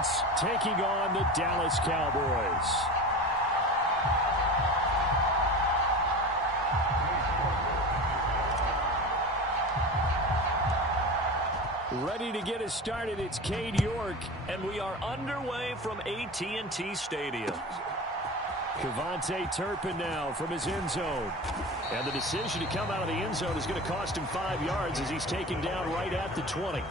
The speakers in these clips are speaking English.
Giants taking on the Dallas Cowboys. Ready to get us started, it's Cade York. And we are underway from AT&T Stadium. Kevontae Turpin now from his end zone. And the decision to come out of the end zone is going to cost him 5 yards as he's taken down right at the 20.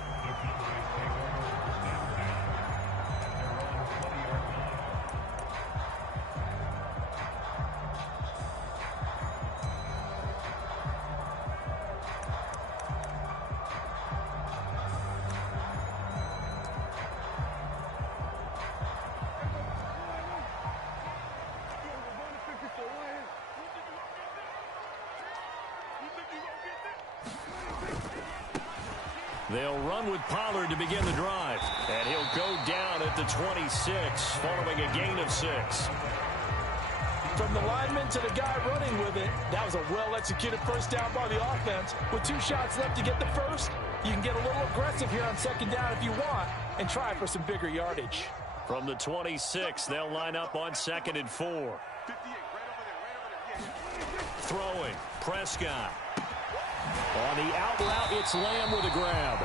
They'll run with Pollard to begin the drive. And he'll go down at the 26 following a gain of 6. From the lineman to the guy running with it, that was a well-executed first down by the offense. With 2 shots left to get the first, you can get a little aggressive here on second down if you want and try for some bigger yardage. From the 26, they'll line up on 2nd and 4. Throwing, Prescott. On the out route, it's Lamb with a grab.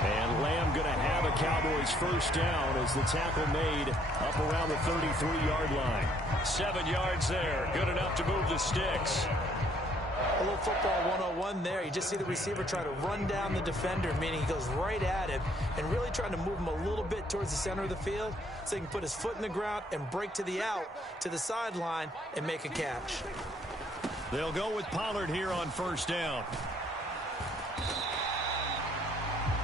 And Lamb going to have a Cowboys first down as the tackle made up around the 33-yard line. 7 yards there. Good enough to move the sticks. A little football 101 there. You just see the receiver try to run down the defender, meaning he goes right at him and really trying to move him a little bit towards the center of the field so he can put his foot in the ground and break to the out, to the sideline, and make a catch. They'll go with Pollard here on first down.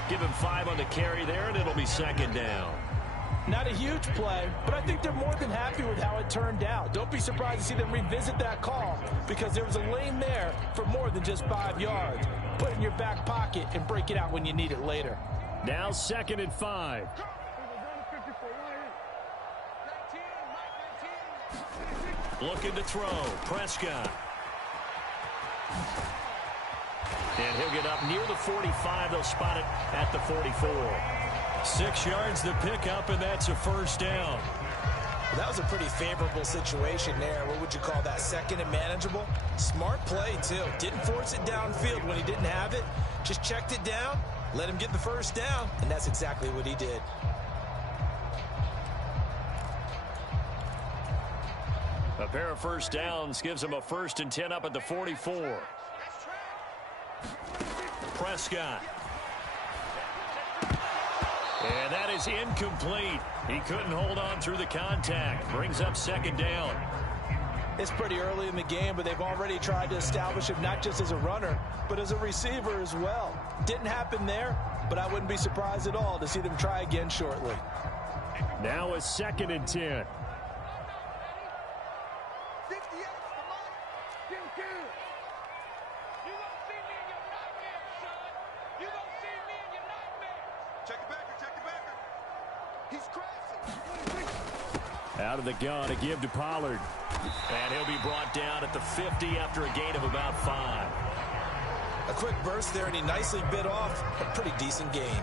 Give him 5 on the carry there, and it'll be second down. Not a huge play, but I think they're more than happy with how it turned out. Don't be surprised to see them revisit that call because there was a lane there for more than just 5 yards. Put it in your back pocket and break it out when you need it later. Now 2nd and 5. Looking to throw. Prescott. And he'll get up near the 45. They'll spot it at the 44. 6 yards the pickup, and that's a first down. Well, that was a pretty favorable situation there. What would you call that? Second and manageable? Smart play, too. Didn't force it downfield when he didn't have it. Just checked it down, let him get the first down, and that's exactly what he did. A pair of first downs gives him a 1st and 10 up at the 44. Prescott. And that is incomplete. He couldn't hold on through the contact. Brings up second down. It's pretty early in the game, but they've already tried to establish him not just as a runner, but as a receiver as well. Didn't happen there, but I wouldn't be surprised at all to see them try again shortly. Now a 2nd and 10. Out of the gun, a give to Pollard. And he'll be brought down at the 50 after a gain of about 5. A quick burst there, and he nicely bit off a pretty decent gain.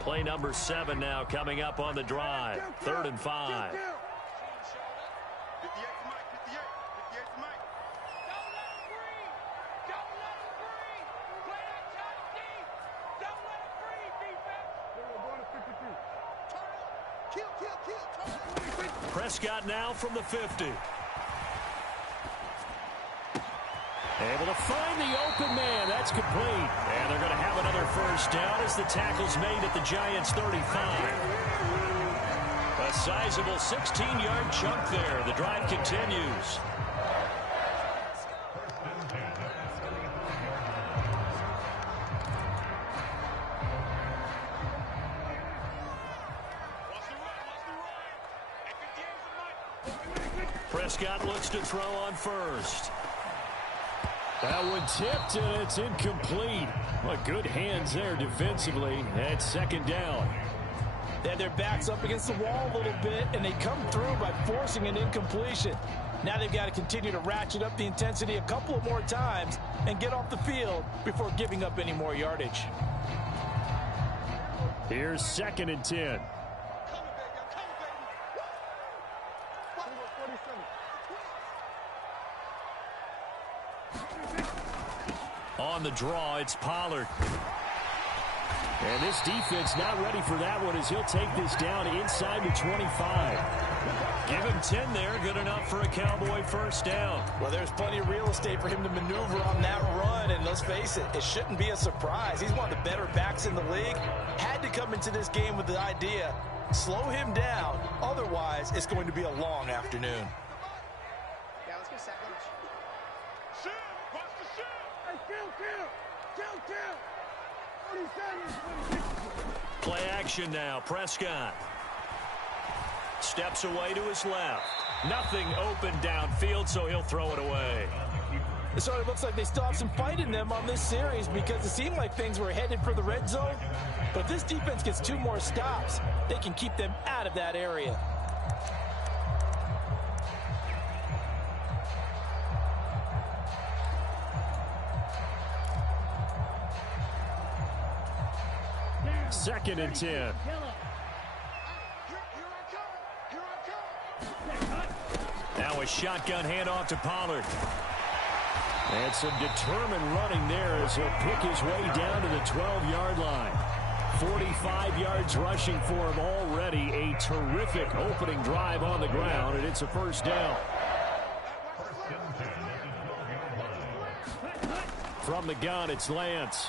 Play number 7 now coming up on the drive. 3rd and 5. Prescott now from the 50. Able to find the open man. That's complete. And they're going to have another first down as the tackle's made at the Giants' 35. A sizable 16-yard chunk there. The drive continues. Prescott looks to throw on first. That one tipped, and it's incomplete. Well, good hands there defensively. That's second down. They had their backs up against the wall a little bit, and they come through by forcing an incompletion. Now they've got to continue to ratchet up the intensity a couple of more times and get off the field before giving up any more yardage. Here's 2nd and 10. On the draw, it's Pollard. And this defense not ready for that one as he'll take this down inside the 25. Give him 10 there. Good enough for a Cowboy first down. Well, there's plenty of real estate for him to maneuver on that run, and let's face it, it shouldn't be a surprise. He's one of the better backs in the league. Had to come into this game with the idea, slow him down, otherwise it's going to be a long afternoon. Yeah, let's get set lunch. Shoot! Watch the shoot! Hey, kill! Play action now. Prescott steps away to his left. Nothing open downfield, so he'll throw it away. So it looks like they still have some fight in them on this series because it seemed like things were headed for the red zone. But this defense gets 2 more stops. They can keep them out of that area. Second and 10. Now a shotgun handoff to Pollard. And some determined running there as he'll pick his way down to the 12-yard line. 45 yards rushing for him already. A terrific opening drive on the ground, and it's a first down. From the gun, it's Lance.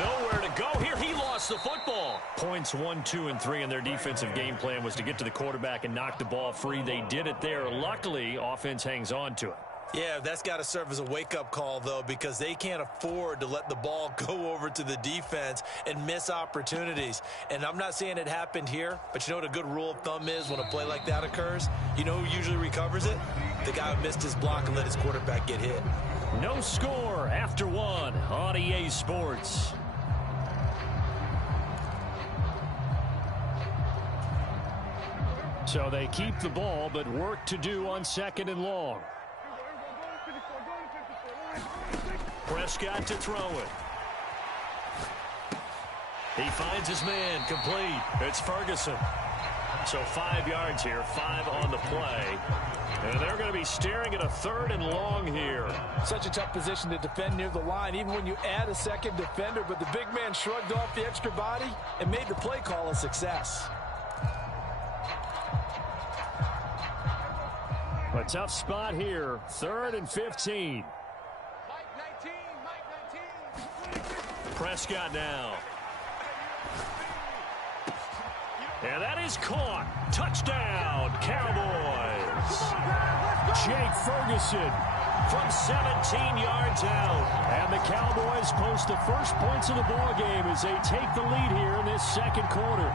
Nowhere to go here. He lost the football. Points 1, 2, and 3 in their defensive game plan was to get to the quarterback and knock the ball free. They did it there. Luckily, offense hangs on to it. Yeah, that's got to serve as a wake-up call, though, because they can't afford to let the ball go over to the defense and miss opportunities. And I'm not saying it happened here, but you know what a good rule of thumb is when a play like that occurs? You know who usually recovers it? The guy who missed his block and let his quarterback get hit. No score after 1 on EA Sports. So they keep the ball, but work to do on 2nd and long. Prescott to throw it. He finds his man, complete. It's Ferguson. So 5 yards here, 5 on the play. And they're going to be staring at a 3rd and long here. Such a tough position to defend near the line, even when you add a second defender. But the big man shrugged off the extra body and made the play call a success. A tough spot here. 3rd and 15. Prescott now. And that is caught. Touchdown, Cowboys. Jake Ferguson from 17 yards out. And the Cowboys post the first points of the ball game as they take the lead here in this 2nd quarter.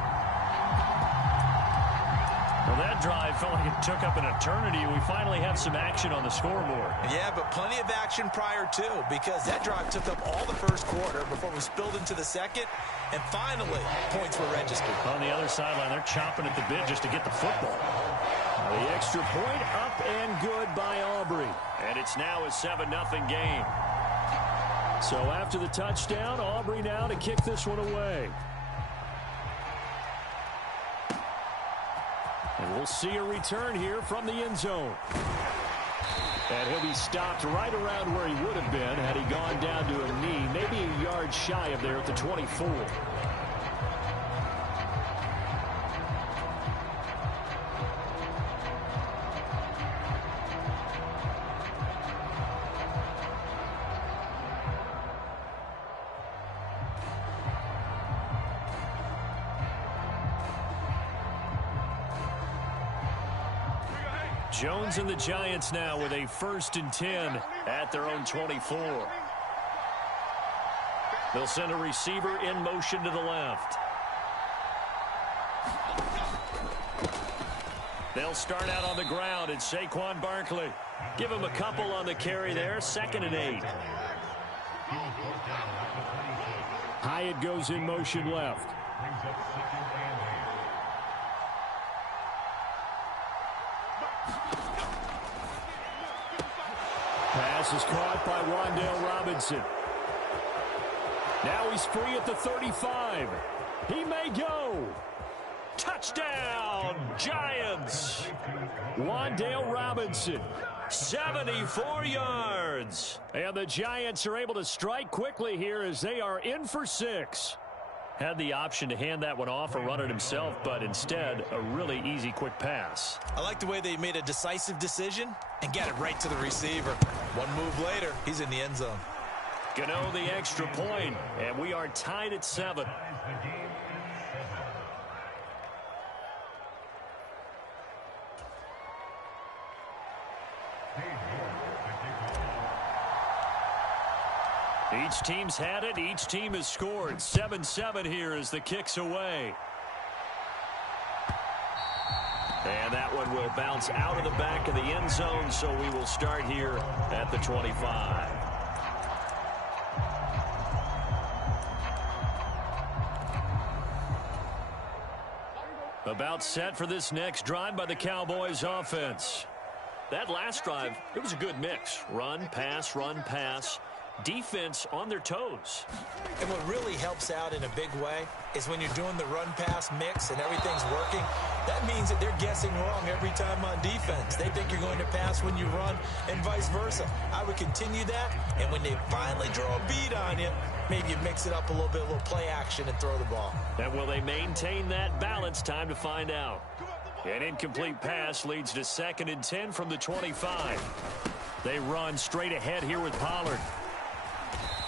Well, that drive felt like it took up an eternity. We finally have some action on the scoreboard. Yeah, but plenty of action prior to, because that drive took up all the first quarter before we spilled into the 2nd, and finally, points were registered. On the other sideline, they're chomping at the bit just to get the football. The extra point up and good by Aubrey. And it's now a 7-0 game. So after the touchdown, Aubrey now to kick this one away. And we'll see a return here from the end zone. And he'll be stopped right around where he would have been had he gone down to a knee, maybe a yard shy of there at the 24. Jones and the Giants now with a 1st and 10 at their own 24. They'll send a receiver in motion to the left. They'll start out on the ground. It's Saquon Barkley. Give him a couple on the carry there. 2nd and 8. Hyatt goes in motion left. Pass is caught by Wan'Dale Robinson. Now he's free at the 35. He may go. Touchdown, Giants. Wan'Dale Robinson. 74 yards. And the Giants are able to strike quickly here as they are in for 6. Had the option to hand that one off or run it himself, but instead, a really easy, quick pass. I like the way they made a decisive decision and got it right to the receiver. One move later, he's in the end zone. Gano the extra point, and we are tied at 7. Each team's had it. Each team has scored. 7-7 here as the kick's away. And that one will bounce out of the back of the end zone, so we will start here at the 25. About set for this next drive by the Cowboys offense. That last drive, it was a good mix. Run, pass. Defense on their toes. And what really helps out in a big way is when you're doing the run-pass mix and everything's working, that means that they're guessing wrong every time on defense. They think you're going to pass when you run and vice versa. I would continue that, and when they finally draw a beat on you, maybe you mix it up a little bit, a little play action and throw the ball. And will they maintain that balance? Time to find out. An incomplete pass leads to 2nd and 10 from the 25. They run straight ahead here with Pollard.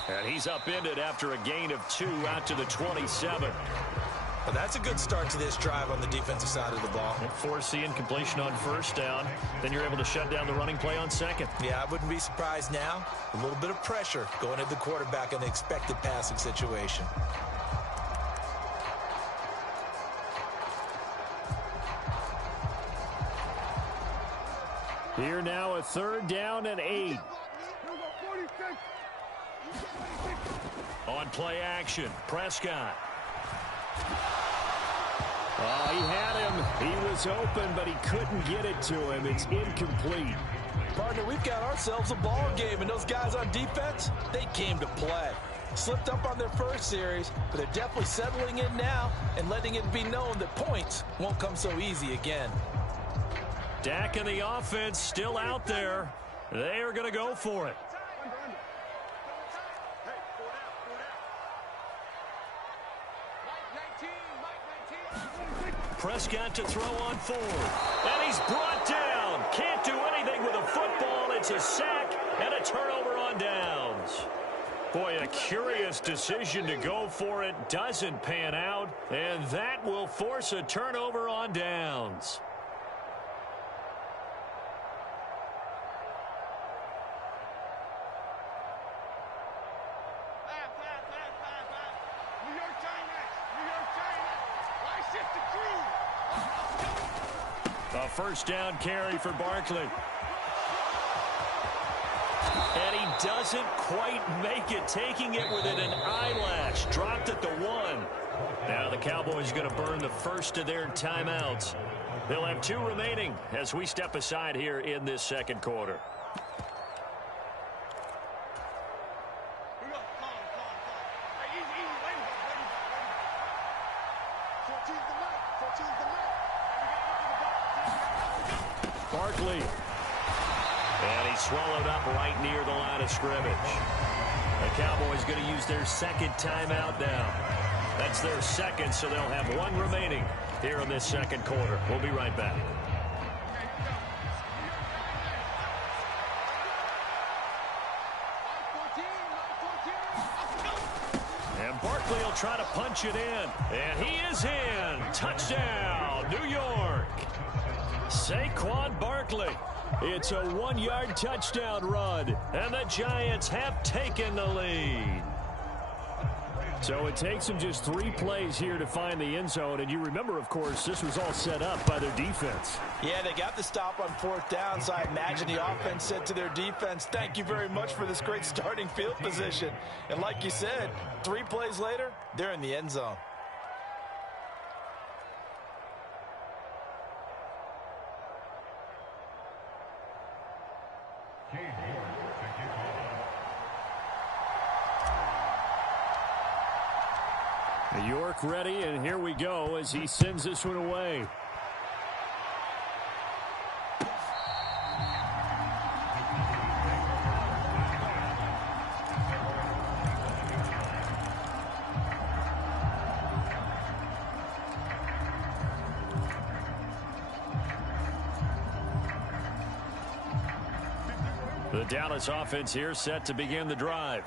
And he's upended after a gain of 2 out to the 27. Well, that's a good start to this drive on the defensive side of the ball. And force the incompletion on 1st down. Then you're able to shut down the running play on 2nd. Yeah, I wouldn't be surprised now. A little bit of pressure going at the quarterback in the expected passing situation. Here now, a 3rd down and 8. On play action, Prescott. Oh, he had him. He was open, but he couldn't get it to him. It's incomplete. Partner, we've got ourselves a ball game, and those guys on defense, they came to play. Slipped up on their first series, but they're definitely settling in now and letting it be known that points won't come so easy again. Dak and the offense still out there. They are going to go for it. Prescott to throw on 4. And he's brought down. Can't do anything with a football. It's a sack and a turnover on downs. Boy, a curious decision to go for it. Doesn't pan out. And that will force a turnover on downs. A 1st down carry for Barkley. And he doesn't quite make it, taking it within an eyelash. Dropped at the 1. Now the Cowboys are going to burn the first of their timeouts. They'll have 2 remaining as we step aside here in this 2nd quarter. Barkley. And he's swallowed up right near the line of scrimmage. The Cowboys going to use their 2nd timeout now. That's their 2nd, so they'll have 1 remaining here in this 2nd quarter. We'll be right back. And Barkley will try to punch it in. And he is in. Touchdown, New York. Saquon Barkley. It's a 1-yard touchdown run, and the Giants have taken the lead. So it takes them just 3 plays here to find the end zone. And you remember, of course, this was all set up by their defense. Yeah, they got the stop on 4th down, so I imagine the offense said to their defense, thank you very much for this great starting field position. And like you said, 3 plays later, they're in the end zone. York ready, and here we go as he sends this one away. The Dallas offense here set to begin the drive.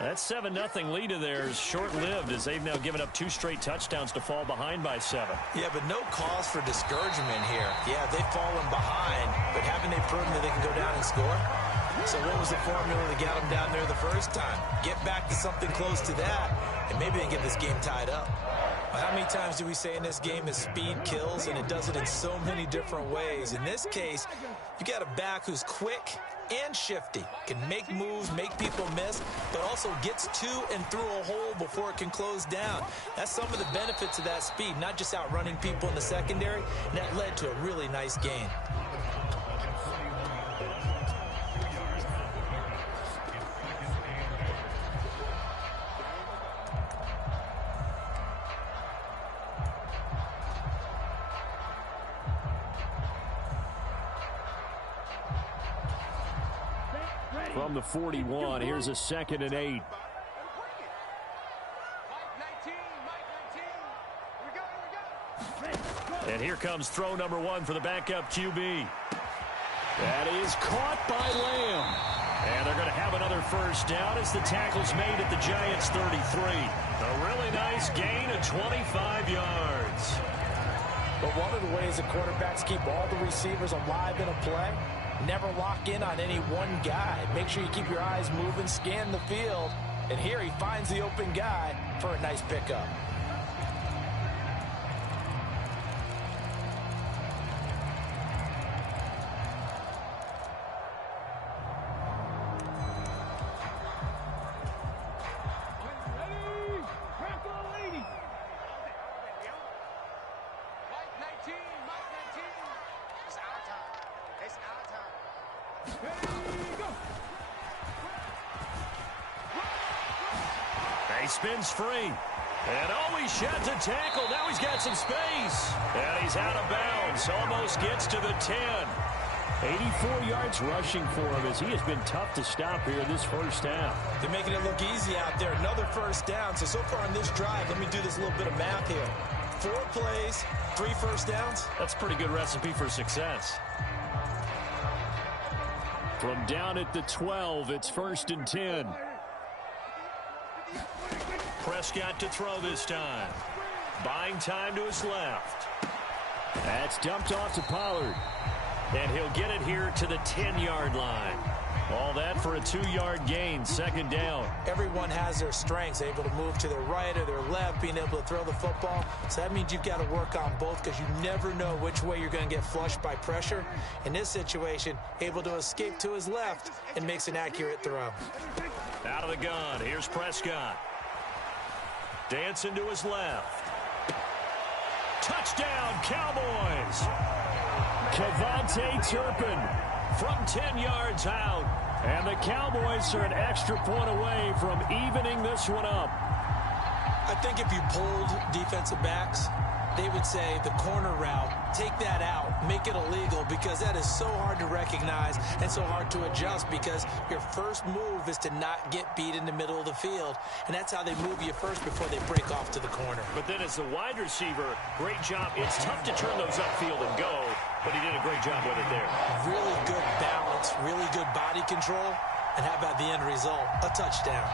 That 7-0 lead of theirs short-lived as they've now given up 2 straight touchdowns to fall behind by 7. Yeah, but no cause for discouragement here. Yeah, they've fallen behind, but haven't they proven that they can go down and score? So what was the formula that got them down there the first time? Get back to something close to that, and maybe they can get this game tied up. How many times do we say in this game that speed kills, and it does it in so many different ways? In this case, you got a back who's quick and shifty, can make moves, make people miss, but also gets to and through a hole before it can close down. That's some of the benefits of that speed, not just outrunning people in the secondary, and that led to a really nice gain. From the 41, here's a 2nd and 8. And here comes throw number 1 for the backup QB. That is caught by Lamb. And they're going to have another first down as the tackle's made at the Giants' 33. A really nice gain of 25 yards. But one of the ways the quarterbacks keep all the receivers alive in a play, never lock in on any one guy. Make sure you keep your eyes moving, scan the field. And here he finds the open guy for a nice pickup. He spins free. And oh, he shot to tackle. Now he's got some space. And he's out of bounds. Almost gets to the 10. 84 yards rushing for him as he has been tough to stop here this first half. They're making it look easy out there. Another first down. So far on this drive, let me do this little bit of math here. 4 plays, 3 first downs. That's a pretty good recipe for success. From down at the 12, it's 1st and 10. Prescott to throw this time. Buying time to his left. That's dumped off to Pollard. And he'll get it here to the 10-yard line. All that for a 2-yard gain, 2nd down. Everyone has their strengths, able to move to their right or their left, being able to throw the football. So that means you've got to work on both because you never know which way you're going to get flushed by pressure. In this situation, able to escape to his left and makes an accurate throw. Out of the gun, here's Prescott. Dancing to his left. Touchdown, Cowboys. Kevontae Turpin from 10 yards out. And the Cowboys are an extra point away from evening this one up. I think if you pulled defensive backs, they would say the corner route, take that out, make it illegal, because that is so hard to recognize and so hard to adjust because your first move is to not get beat in the middle of the field. And that's how they move you first before they break off to the corner. But then as the wide receiver, great job. It's tough to turn those upfield and go, but he did a great job with it there. Really good balance, really good body control. And how about the end result? A touchdown.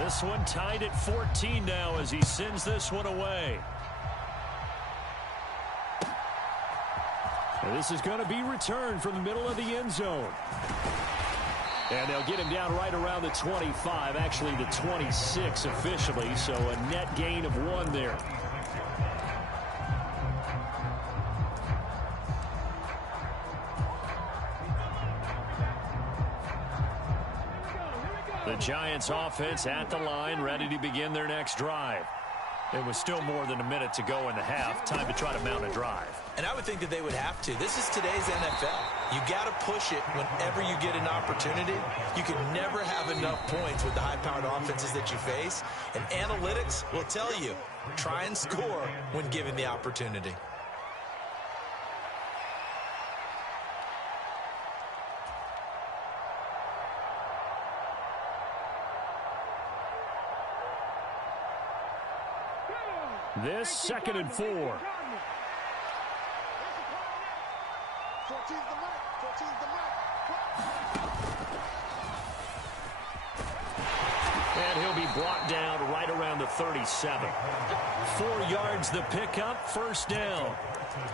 This one tied at 14 now as he sends this one away. And this is going to be returned from the middle of the end zone. And they'll get him down right around the 25, actually the 26 officially, so a net gain of 1 there. The Giants offense at the line, ready to begin their next drive. It was still more than a minute to go in the half. Time to try to mount a drive. And I would think that they would have to. This is today's NFL. You got to push it whenever you get an opportunity. You can never have enough points with the high-powered offenses that you face. And analytics will tell you, try and score when given the opportunity. This 2nd and 4. 14's the mark. 14's the mark. And he'll be brought down right around the 37. 4 yards the pickup, first down.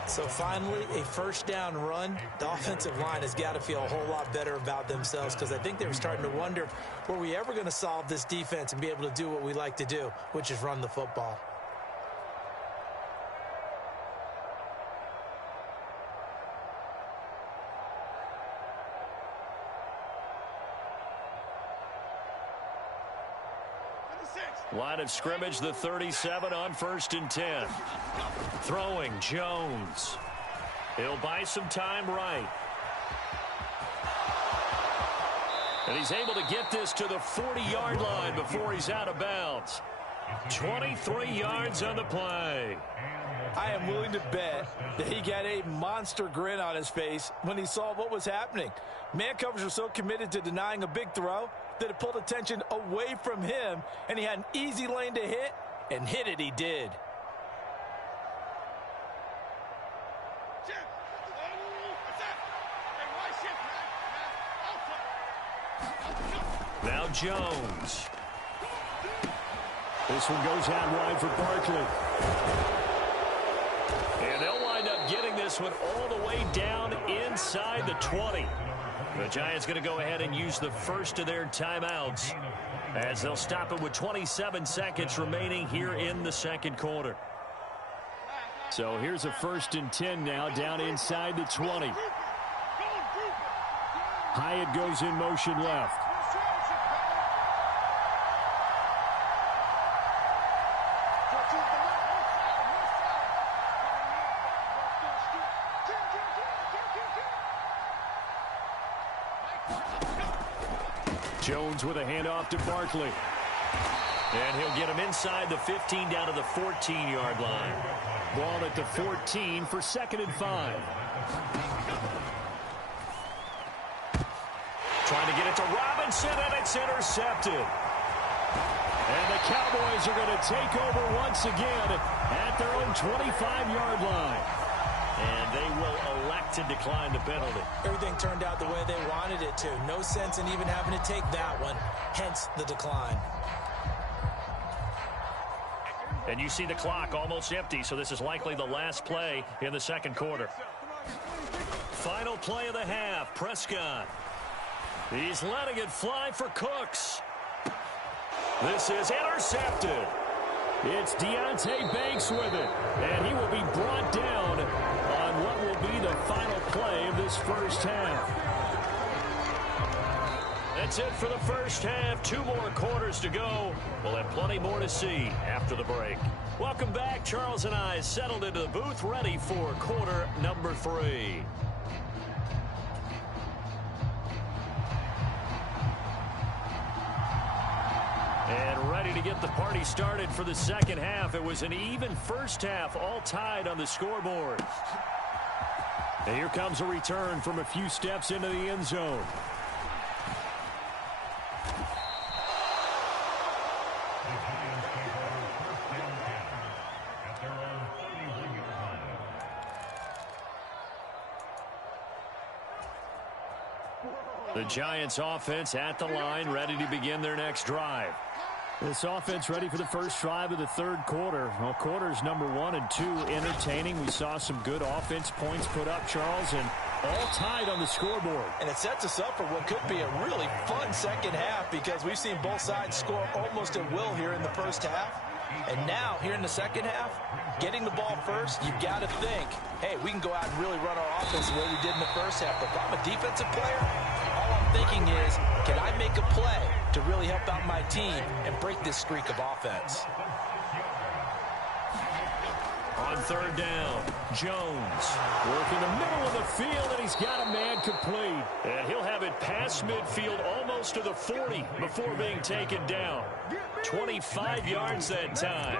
So finally, a first down run. The offensive line has got to feel a whole lot better about themselves because I think they were starting to wonder, were we ever going to solve this defense and be able to do what we like to do, which is run the football. Line of scrimmage, the 37 on 1st and 10. Throwing, Jones. He'll buy some time right. And he's able to get this to the 40-yard line before he's out of bounds. 23 yards on the play. I am willing to bet that he got a monster grin on his face when he saw what was happening. Man coverage was so committed to denying a big throw that it pulled attention away from him, and he had an easy lane to hit, and hit it he did. Now Jones. This one goes out wide for Barkley. And they'll wind up getting this one all the way down inside the 20. The Giants going to go ahead and use the first of their timeouts as they'll stop it with 27 seconds remaining here in the 2nd quarter. So here's a 1st and 10 now down inside the 20. Hyatt goes in motion left. Jones with a handoff to Barkley. And he'll get him inside the 15 down to the 14-yard line. Ball at the 14 for 2nd and 5. Trying to get it to Robinson, and it's intercepted. And the Cowboys are going to take over once again at their own 25-yard line. And they will elect to decline the penalty. Everything turned out the way they wanted it to. No sense in even having to take that one, hence the decline. And you see the clock almost empty, so this is likely the last play in the 2nd quarter. Final play of the half, Prescott. He's letting it fly for Cooks. This is intercepted. It's Deonte Banks with it, and he will be brought down on what will be the final play of this first half. That's it for the first half. 2 more quarters to go. We'll have plenty more to see after the break. Welcome back. Charles and I settled into the booth, ready for quarter number 3. And ready to get the party started for the 2nd half. It was an even first half, all tied on the scoreboard. And here comes a return from a few steps into the end zone. The Giants offense at the line, ready to begin their next drive. This offense ready for the first drive of the 3rd quarter. Well, quarters number 1 and 2 entertaining. We saw some good offense points put up, Charles, and All tied on the scoreboard. And it sets us up for what could be a really fun second half because we've seen both sides score almost at will here in the first half. And now, here in the second half, getting the ball first, you've got to think, hey, we can go out and really run our offense the way we did in the first half. But if I'm a defensive player, all I'm thinking is, can I make a play to really help out my team and break this streak of offense? On third down, Jones working the middle of the field, and he's got a man complete. And he'll have it past midfield almost to the 40 before being taken down. 25 yards that time.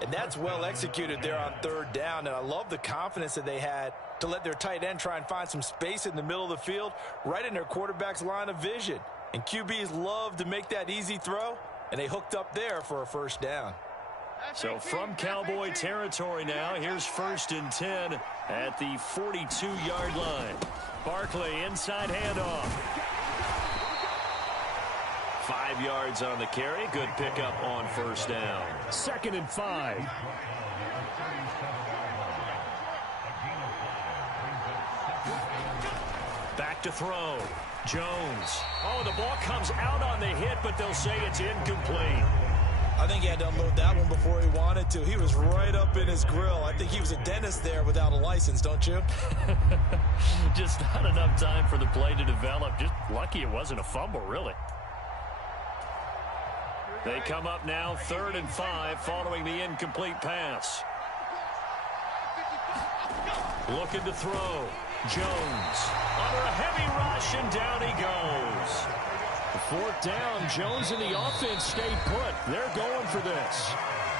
And that's well executed there on third down, and I love the confidence that they had to let their tight end try and find some space in the middle of the field, right in their quarterback's line of vision. And QBs love to make that easy throw, and they hooked up there for a first down. So from Cowboy territory now, here's 1st and 10 at the 42-yard line. Barkley inside handoff. 5 yards on the carry. Good pickup on first down. 2nd and 5. Back to throw. Jones. Oh, the ball comes out on the hit, but they'll say it's incomplete. I think he had to unload that one before he wanted to. He was right up in his grill. I think he was a dentist there without a license, don't you? Just not enough time for the play to develop. Just lucky it wasn't a fumble, really. They come up now 3rd and 5 following the incomplete pass. Looking to throw. Jones under a heavy rush, and down he goes. 4th down, Jones and the offense stayed put. They're going for this.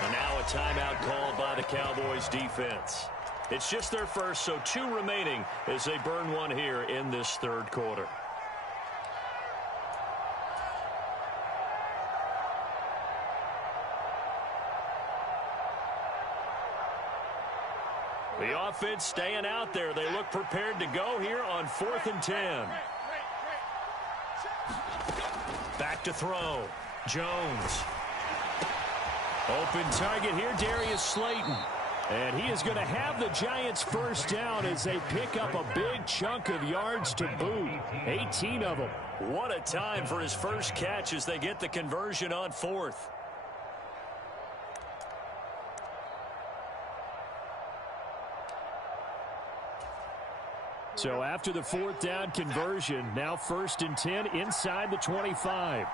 And now a timeout called by the Cowboys defense. It's just their first, so 2 remaining as they burn one here in this third quarter. The offense staying out there. They look prepared to go here on 4th and 10. Back to throw. Jones. Open target here, Darius Slayton. And he is going to have the Giants first down as they pick up a big chunk of yards to boot. 18 of them. What a time for his first catch as they get the conversion on 4th. So after the 4th down conversion, now 1st and 10 inside the 25.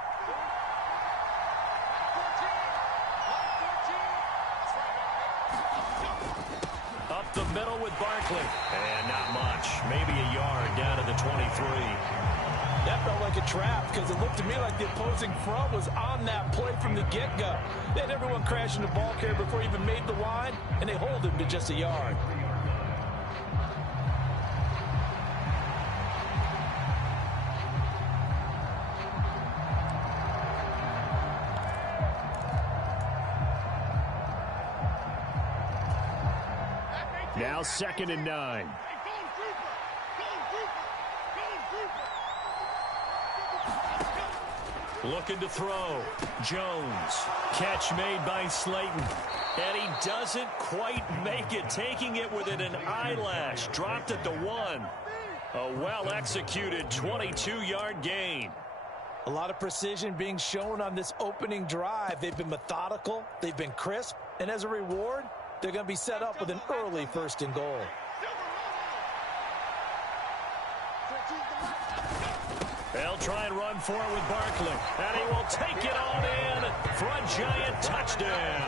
Up the middle with Barkley. And not much. Maybe a yard down to the 23. That felt like a trap because it looked to me like the opposing front was on that play from the get-go. They had everyone crashing the ball carrier before he even made the line, and they hold him to just a yard. Now 2nd and 9. Looking to throw. Jones. Catch made by Slayton. And he doesn't quite make it. Taking it within an eyelash. Dropped at the 1. A well-executed 22-yard gain. A lot of precision being shown on this opening drive. They've been methodical. They've been crisp. And as a reward, they're going to be set up with an early 1st and goal. They'll try and run for it with Barkley. And he will take it on in for a Giant touchdown.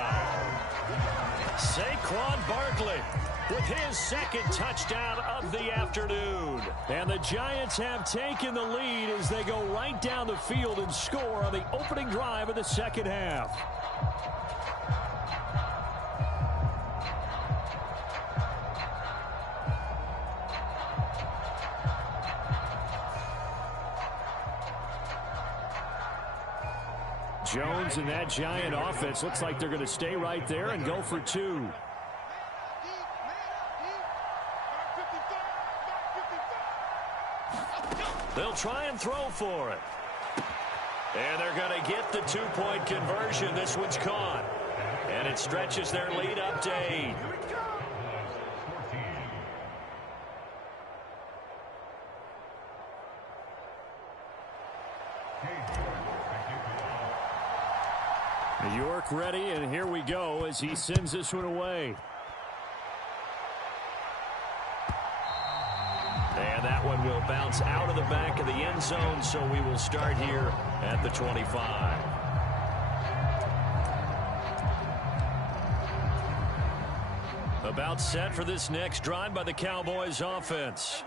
Saquon Barkley with his 2nd touchdown of the afternoon. And the Giants have taken the lead as they go right down the field and score on the opening drive of the second half. Jones and that Giant offense looks like they're going to stay right there and go for 2. They'll try and throw for it. And they're going to get the 2-point conversion. This one's caught. And it stretches their lead up to 8. York ready, and here we go as he sends this one away. And that one will bounce out of the back of the end zone, so we will start here at the 25. About set for this next drive by the Cowboys offense.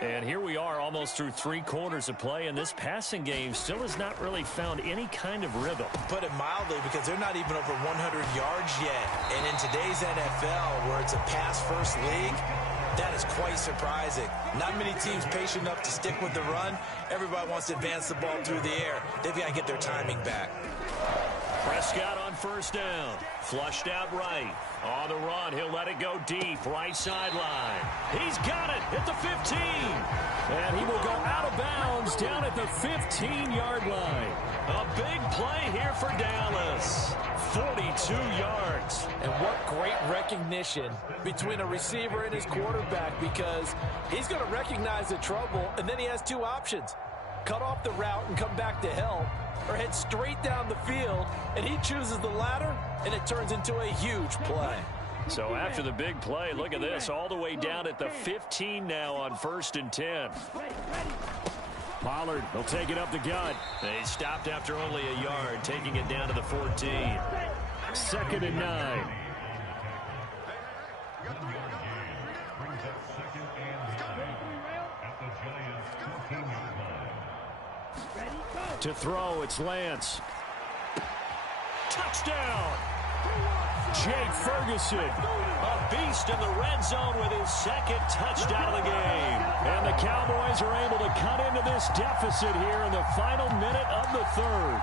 And here we are almost through 3 quarters of play, and this passing game still has not really found any kind of rhythm. Put it mildly, because they're not even over 100 yards yet. And in today's NFL, where it's a pass-first league, that is quite surprising. Not many teams patient enough to stick with the run. Everybody wants to advance the ball through the air. They've got to get their timing back. Prescott on first down. Flushed out right. On the run, he'll let it go deep. Right sideline. He's got it at the 15. And he will go out of bounds down at the 15-yard line. A big play here for Dallas. 42 yards. And what great recognition between a receiver and his quarterback, because he's going to recognize the trouble, and then he has 2 options. Cut off the route and come back to help, or head straight down the field, and he chooses the latter, and it turns into a huge play. So after the big play, look at this, all the way down at the 15 now on 1st and 10. Pollard, he'll take it up the gut. They stopped after only a yard, taking it down to the 14. 2nd and 9. To throw, it's Lance. Touchdown! Jake Ferguson. A beast in the red zone with his 2nd touchdown of the game. And the Cowboys are able to cut into this deficit here in the final minute of the 3rd.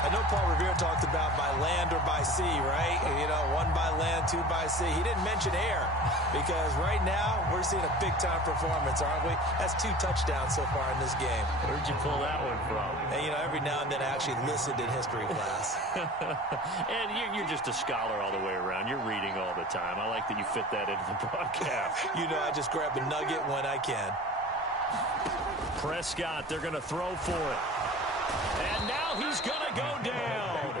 I know Paul Revere talked about by land or by sea, right? You know, 1 by land, 2 by sea. He didn't mention air, because right now we're seeing a big-time performance, aren't we? That's 2 touchdowns so far in this game. Where'd you pull that one from? And, you know, every now and then I actually listened in history class. And you're just a scholar all the way around. You're reading all the time. I like that you fit that into the broadcast. You know, I just grab a nugget when I can. Prescott, they're going to throw for it. And now he's going to go down.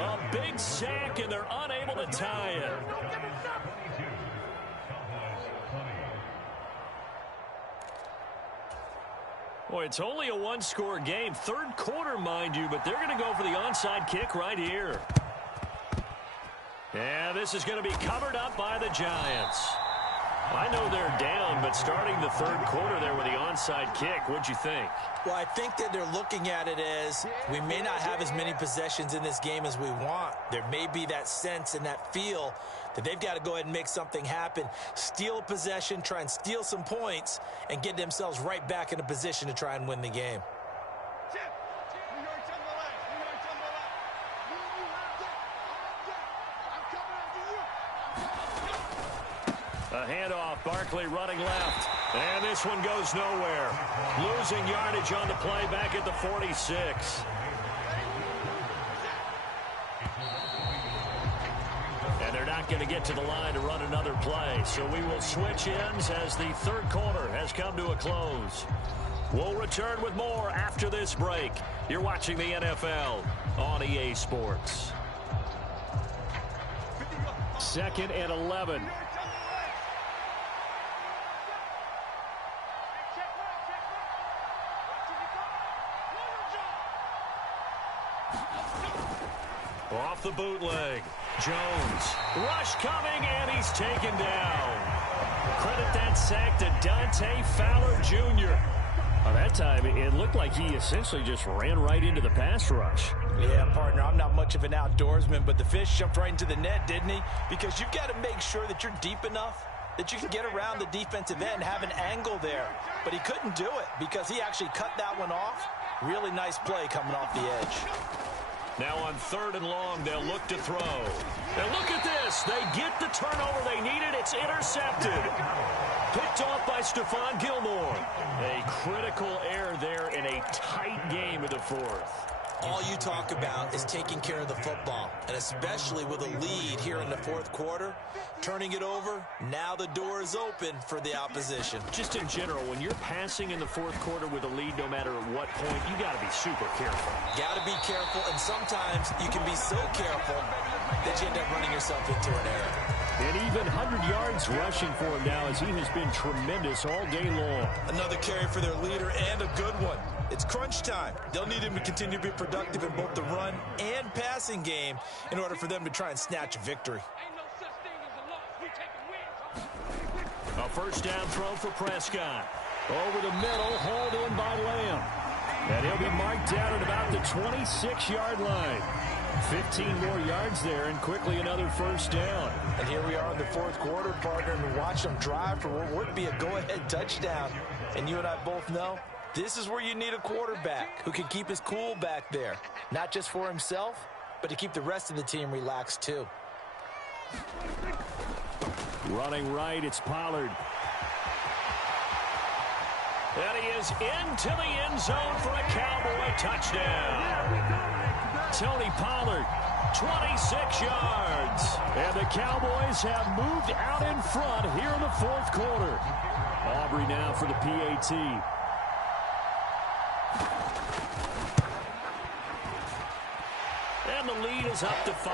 A big sack, and they're unable to tie it. Boy, it's only a 1-score game. 3rd quarter, mind you, but they're going to go for the onside kick right here. And this is going to be covered up by the Giants. I know they're down, but starting the 3rd quarter there with the onside kick, what'd you think? Well, I think that they're looking at it as we may not have as many possessions in this game as we want. There may be that sense and that feel that they've got to go ahead and make something happen, steal a possession, try and steal some points, and get themselves right back in a position to try and win the game. A handoff, Barkley running left. And this one goes nowhere. Losing yardage on the play back at the 46. And they're not going to get to the line to run another play. So we will switch ends as the 3rd quarter has come to a close. We'll return with more after this break. You're watching the NFL on EA Sports. 2nd and 11. Off the bootleg. Jones. Rush coming, and he's taken down. Credit that sack to Dante Fowler Jr. By that time, it looked like he essentially just ran right into the pass rush. Yeah, partner, I'm not much of an outdoorsman, but the fish jumped right into the net, didn't he? Because you've got to make sure that you're deep enough that you can get around the defensive end, have an angle there. But he couldn't do it because he actually cut that one off. Really nice play coming off the edge. Now on 3rd and long, they'll look to throw. And look at this. They get the turnover they needed. It's intercepted. Picked off by Stephon Gilmore. A critical error there in a tight game of the 4th. all you talk about is taking care of the football, and especially with a lead here in the fourth quarter, turning it over, now the door is open for the opposition. Just in general, when you're passing in the fourth quarter with a lead, no matter at what point, you got to be super careful. Got to be careful, and sometimes you can be so careful that you end up running yourself into an error. And even 100 yards rushing for him now, as he has been tremendous all day long. Another carry for their leader, and a good one. It's crunch time. They'll need him to continue to be productive in both the run and passing game in order for them to try and snatch a victory. A first down throw for Prescott. Over the middle, hauled in by Lamb. And he'll be marked down at about the 26-yard line. 15 more yards there, and quickly another first down. And here we are in the fourth quarter, partner, and watch them drive for what would be a go-ahead touchdown. And you and I both know this is where you need a quarterback who can keep his cool back there. Not just for himself, but to keep the rest of the team relaxed too. Running right, it's Pollard. And he is into the end zone for a Cowboy touchdown. Tony Pollard, 26 yards. And the Cowboys have moved out in front here in the fourth quarter. Aubrey now for the PAT. And the lead is up to 5.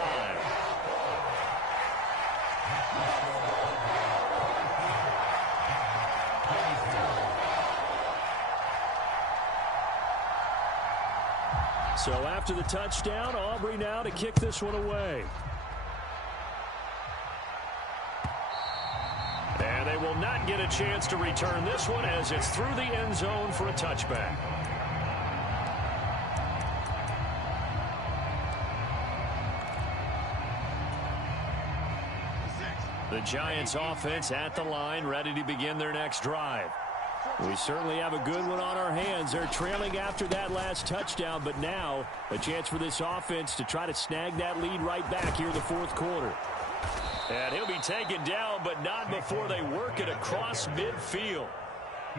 So after the touchdown, Aubrey now to kick this one away. And they will not get a chance to return this one as it's through the end zone for a touchback. The Giants offense at the line, ready to begin their next drive. We certainly have a good one on our hands. They're trailing after that last touchdown, but now a chance for this offense to try to snag that lead right back here in the fourth quarter. And he'll be taken down, but not before they work it across midfield.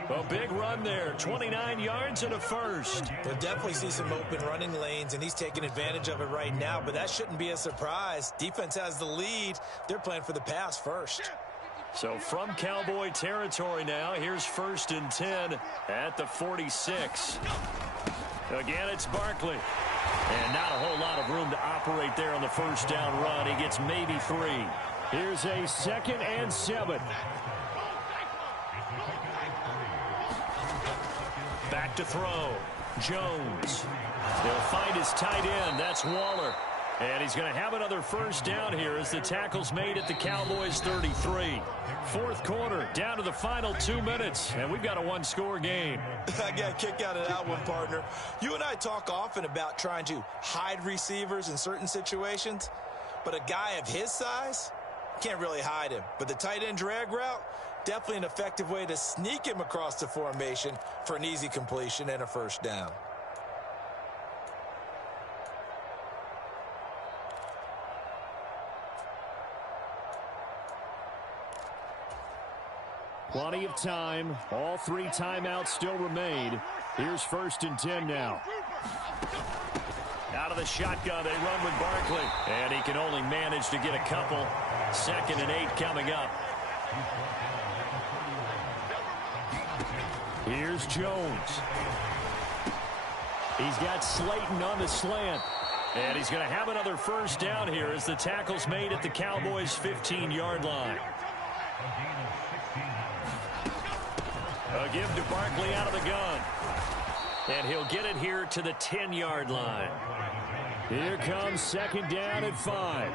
A big run there, 29 yards and a first. They'll definitely see some open running lanes, and he's taking advantage of it right now, but that shouldn't be a surprise. Defense has the lead. They're playing for the pass first. So from Cowboy territory now, here's 1st and 10 at the 46. Again, it's Barkley. And not a whole lot of room to operate there on the first down run. He gets maybe 3. Here's a 2nd and 7. Back to throw. Jones. They'll find his tight end. That's Waller. And he's going to have another first down here as the tackle's made at the Cowboys 33. Fourth quarter, down to the final 2 minutes, and we've got a one-score game. I got a kick out of that one, partner. You and I talk often about trying to hide receivers in certain situations, but a guy of his size can't really hide him. But the tight end drag route, definitely an effective way to sneak him across the formation for an easy completion and a first down. Plenty of time. All 3 timeouts still remain. Here's 1st and 10 now. Out of the shotgun, they run with Barkley. And he can only manage to get a couple. 2nd and 8 coming up. Here's Jones. He's got Slayton on the slant. And he's going to have another first down here as the tackle's made at the Cowboys' 15-yard line. A give to Barkley out of the gun. And he'll get it here to the 10-yard line. Here comes 2nd down at 5.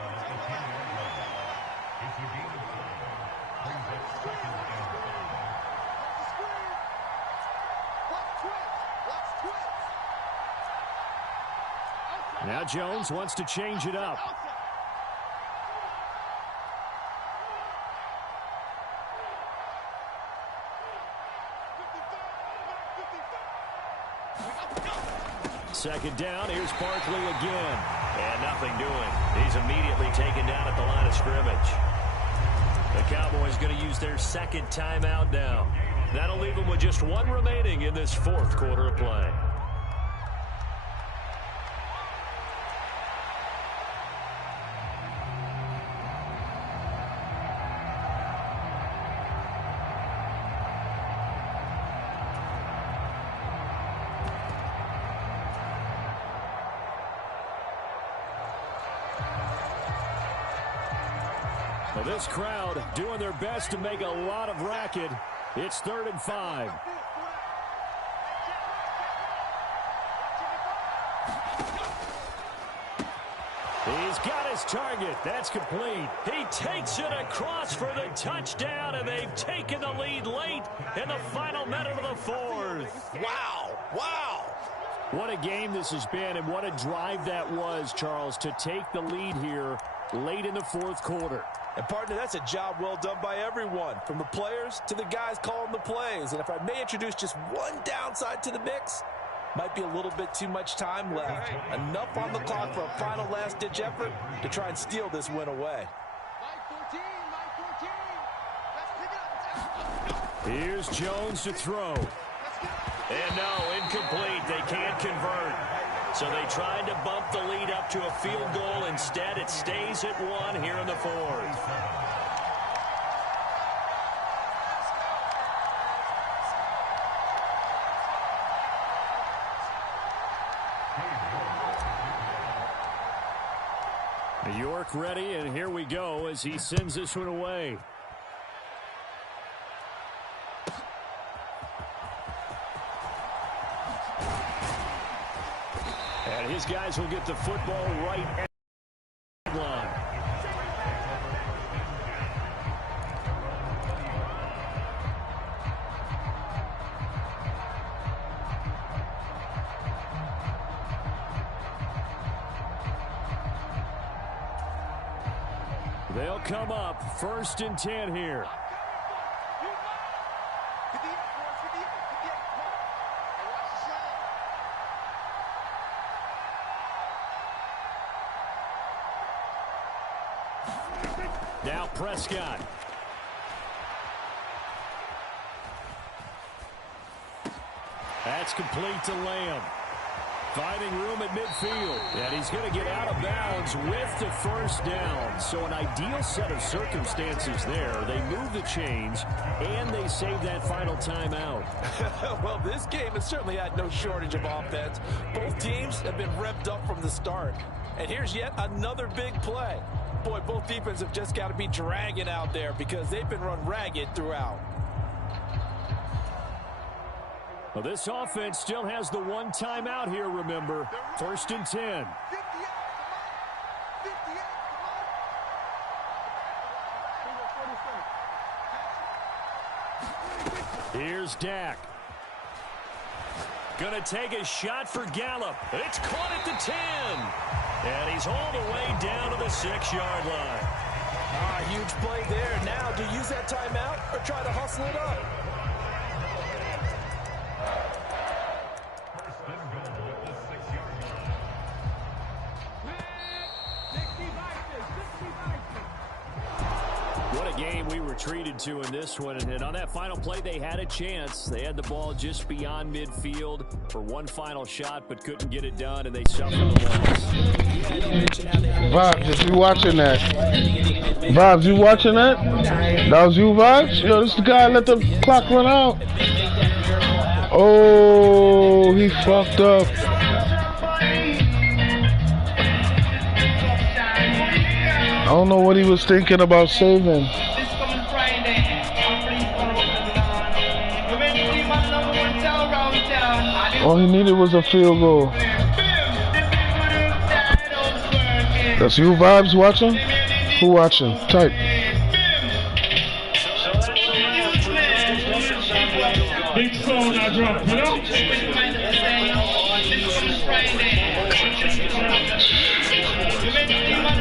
Now Jones wants to change it up. Second down, here's Barkley again. And nothing doing. He's immediately taken down at the line of scrimmage. The Cowboys going to use their 2nd timeout now. That'll leave them with just 1 remaining in this 4th quarter of play. Well, this crowd doing their best to make a lot of racket. It's 3rd and 5. He's got his target. That's complete. He takes it across for the touchdown, and they've taken the lead late in the final minute of the 4th. Wow. Wow. What a game this has been, and what a drive that was, Charles, to take the lead here late in the 4th quarter. And, partner, that's a job well done by everyone, from the players to the guys calling the plays. And if I may introduce just one downside to the mix, might be a little bit too much time left. Enough on the clock for a final last-ditch effort to try and steal this win away. Here's Jones to throw. And no, incomplete. They can't convert. So they tried to bump the lead up to a field goal. Instead, it stays at 1 here in the 4th. New York ready, and here we go as he sends this one away. And his guys will get the football right at the line. They'll come up 1st and 10 here. Now Prescott. That's complete to Lamb. Finding room at midfield. And he's going to get out of bounds with the 1st down. So an ideal set of circumstances there. They move the chains, and they save that final timeout. Well, this game has certainly had no shortage of offense. Both teams have been revved up from the start. And here's yet another big play. Boy, both defenses have just got to be dragging out there because they've been run ragged throughout. Well, this offense still has the one timeout here, remember. 1st and 10. Here's Dak. Gonna take a shot for Gallup. It's caught at the 10. And he's all the way down to the 6-yard line. Huge play there. Now, do you use that timeout or try to hustle it up? What a game we were treated to in this one. And on that final play, they had a chance. They had the ball just beyond midfield for one final shot, but couldn't get it done, and they suffered the loss. Vibes, if you watching that. Vibes, you watching that? That was you, Vibes? Yo, this is the guy let the clock run out. Oh, he fucked up. I don't know what he was thinking about saving. All he needed was a field goal. That's you, Vibes, watching? Who watching? Type. Big phone I dropped.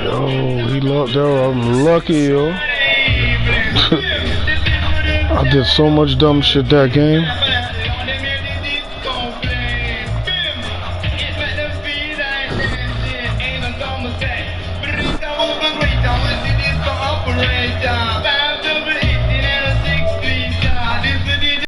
Yo, he locked out. I'm lucky, yo. I did so much dumb shit that game.